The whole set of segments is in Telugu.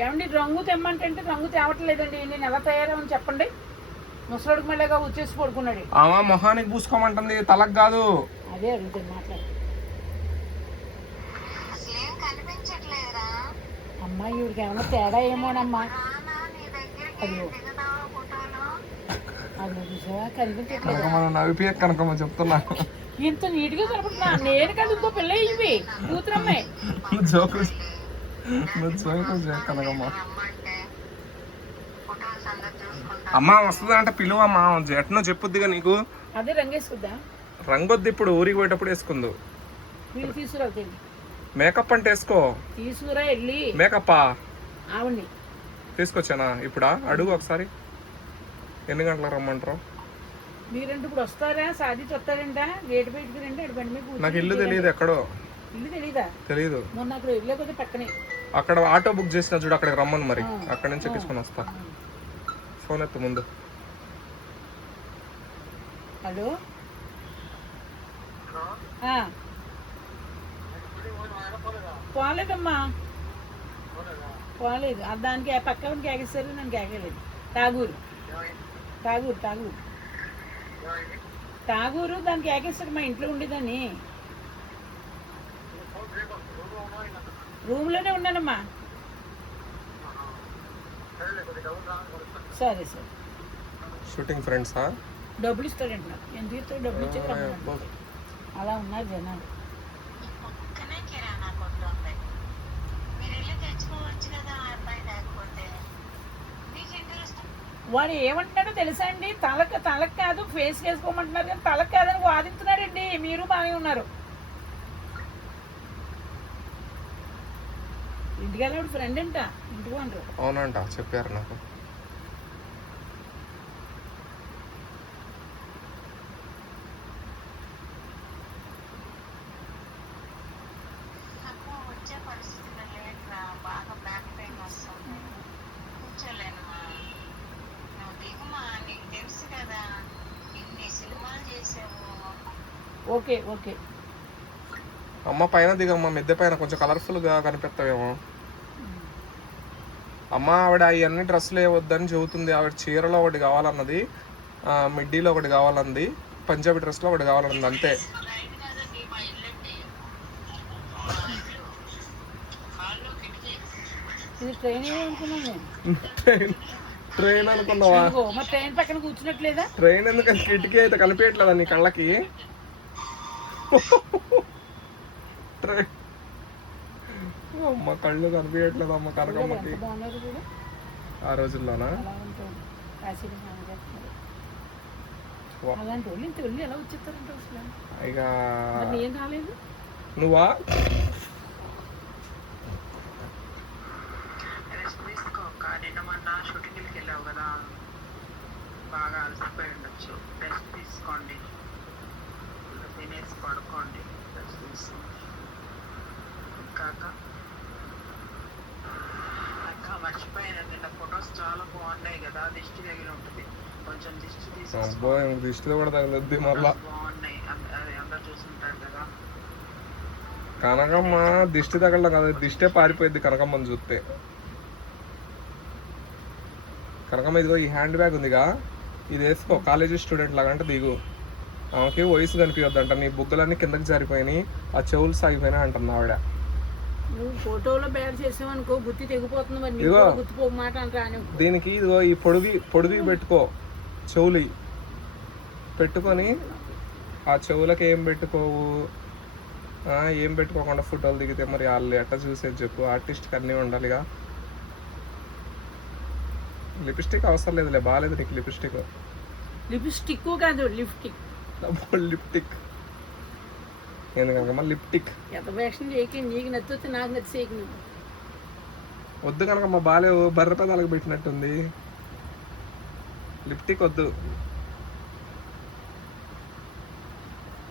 ఏమండి రంగు తెమ్మంటే రంగు తేవట్లేదండి. నేను ఎలా తయారని చెప్పండి. ముసలోడికి మళ్ళీగా వచ్చేసి పడుకున్నాడు. మొహానికి పూసుకోమంటుంది, తలకు కాదు. అదే అడుగుతుంది మాట్లాడు. అమ్మాయి వీడికి ఏమన్నా తేడా ఏమోనమ్మా. అదిగో అది చూసావా కనిపించట్లేదు. నవ్వి కనకమ్మ చెప్తున్నా, ఇంత నీట్ గా కనపడుతున్నా. నేను కదా ఇంకో పిల్ల ఇవి కూతురమ్మాయి. కనకమ్మ అమ్మ వస్తుందా అంటే పిలువమ్మా, ఎట్నో చెప్పుద్దిగా నీకు. అదే రంగేసుకుద్దా. రంగొద్దు, ఇప్పుడు ఊరికి పోయేటప్పుడు వేసుకుందు. వీళ్ళు తీసుకురా. మేకప్ అంటే వేసుకో. తీసుకురా వెళ్ళి. మేకప్పా ఆవిడ్ని తీసుకొచ్చానా ఇప్పుడా? అడుగు ఒకసారి, ఎన్ని గంటలకు రమ్మంటారు? మీరంటే ఇప్పుడు వస్తారా? సాధించి వస్తారంట. గేట్ బయటకు రండి. అటు బండి మీద. నాకు ఇల్లు తెలియదు, ఎక్కడో ఇల్లు తెలీదా? తెలీదు. మొన్న అక్కడ వెళ్ళకపోతే పక్కనే అక్కడ ఆటో బుక్ చేసిన చూడు, అక్కడికి రమ్మను. మరి అక్కడ నుంచి ఎక్కించుకొని వస్తా. ఫోన్ ఎత్తు ముందు. హలో, పోలేదమ్మా, పోలేదు. దానికి పక్క కేకేస్తారు, నన్ను కేకలేదు. తాగూరు తాగూరు తాగూరు తాగూరు దానికి కేకేస్తారు. మా ఇంట్లో ఉండేదాన్ని. రూమ్లోనే ఉన్నానమ్మా. సరే సరే. షూటింగ్ ఫ్రెండ్సా? డబ్బులు ఇస్తాడంట. ఎందుకు ఇస్తాడు? డబ్బులు ఇచ్చే అలా ఉన్నారు జనాలు. వాడు ఏమంటున్నాడో తెలుసా అండి? తలకు కాదు ఫేస్ వేసుకోమంటున్నారు, కానీ తలకు కాదని వాదిస్తున్నాడండి. మీరు బాగానే ఉన్నారు. ఇంటికి వెళ్ళి ఫ్రెండ్ అంట. ఇంటికి అంటారు. అవునంట, చెప్పారు నాకు. Okay okay. అమ్మ పైన దిగమ్మ, మిద్దె పైన కొంచెం కలర్ఫుల్గా కనిపిస్తావేమో. అమ్మ ఆవిడ ఇవన్నీ డ్రెస్సులు వేయవద్దని చెబుతుంది. ఆవిడ చీరలో ఒకటి కావాలన్నది, మిడ్డీలో ఒకటి కావాలన్నది, పంజాబీ డ్రెస్లో ఒకటి కావాలన్నది, అంతే. ట్రైన్ అనుకున్నావా? ట్రైన్ పక్కన కూర్చున్నట్లేదా? ట్రైన్ ఎందుకంటే కిటికీ అయితే కనిపించట్లేదా నీ కళ్ళకి? అమ్మ కళ్ళు కనిపించట్లేదు అమ్మ కనకమ్మకి. ఆ రోజుల్లోనా? ఇక నువ్వా? షూటింగ్కి వెళ్ళావు కదా, బాగా అలసిపోయి ఉండొచ్చు. రెస్ట్ తీసుకోండి, తినేసి పడుకోండి. రెస్ట్ తీసుకోండి. కాక మర్చిపోయాను, నిన్న ఫొటోస్ చాలా బాగున్నాయి కదా. దిష్టి తగిలి ఉంటుంది, కొంచెం దిష్టి తీసుకో. దిష్టిలో కూడా తగిలిద్ది మళ్ళా. బాగున్నాయి, అది అందరు చూసుకుంటారు కదా. కనకమ్మ దిష్టి తగలడం కదా, దిష్టే పారిపోయింది కనకమ్మని చూస్తే. కనకమ్మ ఇదిగో ఈ హ్యాండ్ బ్యాగ్ ఉందిగా, ఇది వేసుకో. కాలేజీ స్టూడెంట్ లాగా అంటే దిగు. ఆమెకి వయసు కనిపించద్దంట, నీ బుగ్గలన్నీ కిందకి జారిపోయినాయి, ఆ చెవులు సాగిపోయినాయి అంటుంది ఆవిడ. నువ్వు ఫోటోలో బ్యాడ్ చేసావనుకో గుత్తి తెగిపోతుంది. ఇదిగో మాట అంటే దీనికి ఇదిగో ఈ పొడివి పెట్టుకో, చెవులు పెట్టుకొని ఆ చెవులకి ఏం పెట్టుకోవు, ఏం పెట్టుకోకుండా ఫోటోలు దిగితే మరి వాళ్ళు ఎట్లా చూసేది చెప్పు? ఆర్టిస్ట్కి అన్నీ ఉండాలిగా. లిప్స్టిక్ అవసరం లేదులే, బాగాలేదు నీకు లిప్స్టిక్. లిప్స్టిక్ కాదు లిప్స్టిక్. లిప్టిక్ ఎందుకనకమ్మా? లిప్టిక్ ఎంత వేషం చేయకి, నీకు నచ్చొచ్చి నాకు నచ్చేయకి. నువ్వు వద్దు కనుకమ్మా, బాగాలేవు, బర్రె పదాలకు పెట్టినట్టుంది. లిప్టిక్ వద్దు.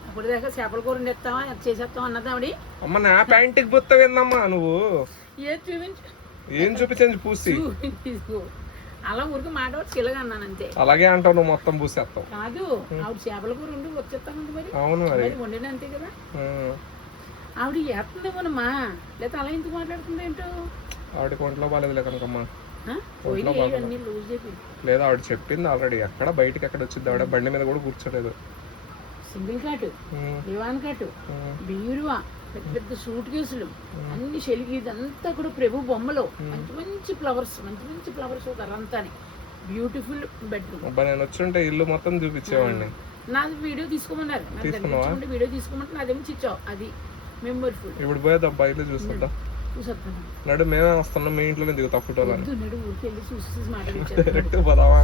అప్పుడు దాకా చేపల కూర వండేస్తావా, చేసేస్తావా అన్నది ఆవిడ. అమ్మ నా ప్యాంటుకి బుత్తవేందమ్మా నువ్వు? ఏం చూపించు, ఏం చూపించండి పూసి. అలా ఊరికి మాట వచ్చి ఇలాగ అన్నాను అంతే. అలాగే అంటావు నువ్వు, మొత్తం పూసేస్తావు. కాదు, ఆవిడ చేపల కూర ఉండి వచ్చేస్తాను మరి. అవును మరి వండిన అంతే కదా. ఆవిడ చేస్తుందేమోనమ్మా, లేదా అలా ఎందుకు మాట్లాడుతుంది ఏంటో. ఆవిడకి ఒంట్లో బాగాలేదులే కనుకమ్మా. పోయినా అన్ని లూజ్ అయిపోయింది. లేదా ఆవిడ చెప్పింది ఆల్రెడీ, ఎక్కడ బయటికి ఎక్కడ వచ్చింది ఆవిడ, బండి మీద కూడా కూర్చోలేదు. సింగిల్ కాటు, దివాన్ కాటు, బీరువా, పెద్ద పెద్ద సూట్ కేసులు, అన్ని షెలిగి, ఇదంతా కూడా ప్రభు బొమ్మలు, మంచి మంచి ఫ్లవర్స్, మంచి మంచి ఫ్లవర్స్ అంతా బ్యూటిఫుల్ బెడ్రూమ్. అబ్బా నేను వచ్చుంటే ఇల్లు మొత్తం చూపించేవాడిని. నాది వీడియో తీసుకోమన్నారు, వీడియో తీసుకోమంటే నాదేమో చిచ్చావు, అది మెమొరీఫుల్. ఇప్పుడు పోయేదబ్బా ఇల్లు చూసేద్దాం. చూసేస్తాను నడు, మేమే వస్తున్నాం, మీ ఇంట్లోనే దిగుతా ఫోటోలు. నడు, ఊరికి వెళ్ళి చూసి మాట్లాడించారు. డైరెక్ట్ పోదామా?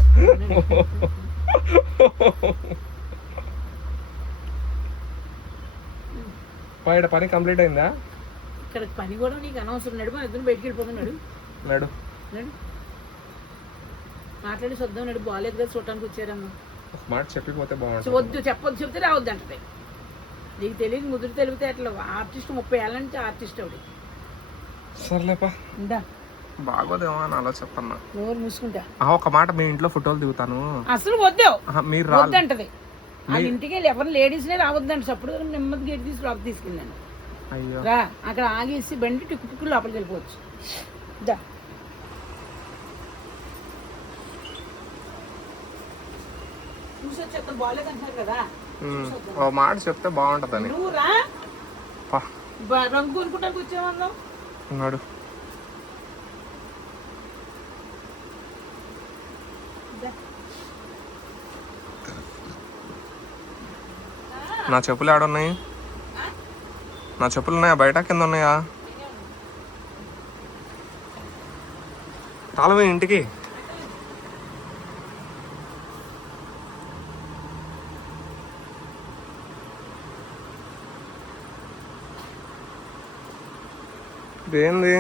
బయట పని కంప్లీట్ అయిందా? ఇక్కడ పని కూడా నీకు అనవసరం. నడు, మన ఇద్దరు బయటికి వెళ్ళిపోతున్నాడు. నడు నడు మాట్లాడి వద్దాం. నడు, బాగాలేదు కదా చూడటానికి వచ్చారమ్మా. ఒక మాట చెప్పిపోతే బాగుంటుంది. వద్దు, చెప్పొద్దు, చెప్తే రావద్దు అంటది. నీకు తెలియదు, ముదురు తెలివితే అట్లా. ఆర్టిస్ట్ 30 ఏళ్ళ నుంచి ఆర్టిస్ట్ ఆవిడ. సర్లేపా, ఇందా బాగోదేమో అని అలా చెప్పన్నా. నోరు మూసుకుంటా. ఒక మాట, మీ ఇంట్లో ఫోటోలు దిగుతాను. అసలు వద్దు, మీరు వద్దంటది. ఆ ఇంటికి వెళ్ళి ఎవరు లేడీస్నే రావద్దంట. అప్పుడు నెమ్మది గేట్ తీసి లోపల తీసుకెళ్ళాను. అయ్యో రా, అక్కడ ఆగేసి బండి టిక్కు టిక్కు లోపలికి వెళ్ళిపోవచ్చు. దా చూసొచ్చు, అక్కడ బాగాలేదు అంటున్నారు కదా. ఓ మాట చెప్తే బాగుంటుందని. నువ్వు రా, రంగు కొనుక్కోడానికి వచ్చామన్నావు. నడు. నా చెప్పులు ఏడున్నాయి? నా చెప్పులు ఉన్నాయా బయట, కింద ఉన్నాయా? తాళమే ఇంటికి. ఇదేంది?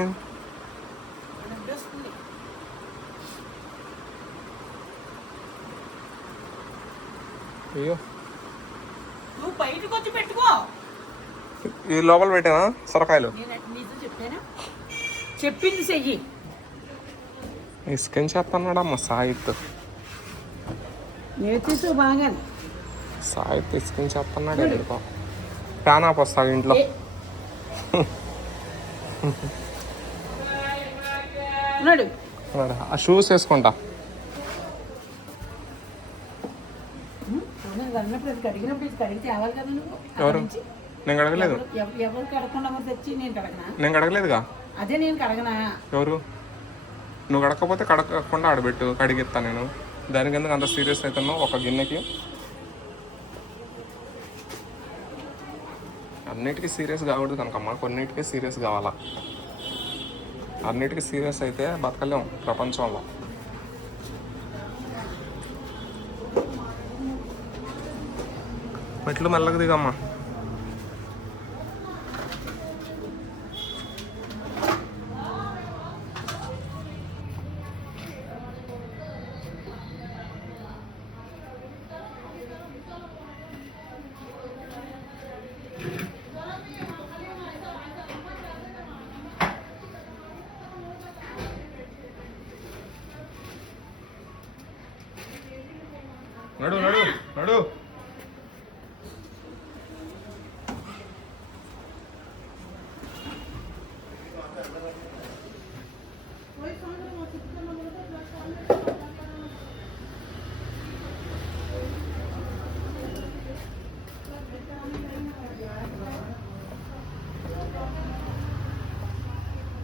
అయ్యో, నువ్వు బయటకు వచ్చి పెట్టుకో. ఈ లోపల పెట్టానా సొరకాయలు? నీతో చెప్పానా? చెప్పింది చెయ్యి. ఇసుకని చేస్తున్నాడమ్మా సాయిత్. నేర్చేసు బాగా. సాయిత్ ఇసుకని చేస్తున్నాడు. వెళ్ళిపో, ఫ్యాన్ ఆఫ్ వస్తాడు ఇంట్లో. ఆ షూస్ వేసుకుంటా. ఎవరు? నేను కడగలేదు. ఎవరు కడగకుండా తెచ్చి నేను కడగనా? నేను కడగలేదుగా. అదే నేను కడగనా? ఎవరు? నువ్వు కడగకపోతే కడగకుండా ఆడబెట్టు, కడిగిస్తా నేను. దానికి ఎందుకు అంత సీరియస్ అవుతున్నావు? ఒక గిన్నెకి అన్నిటికీ సీరియస్ కాకూడదు కనుకమ్మా, కొన్నిటికీ సీరియస్ కావాలా. అన్నిటికీ సీరియస్ అయితే బతకలేం ప్రపంచంలో. మెట్లు మెల్లగా దిగమ్మా.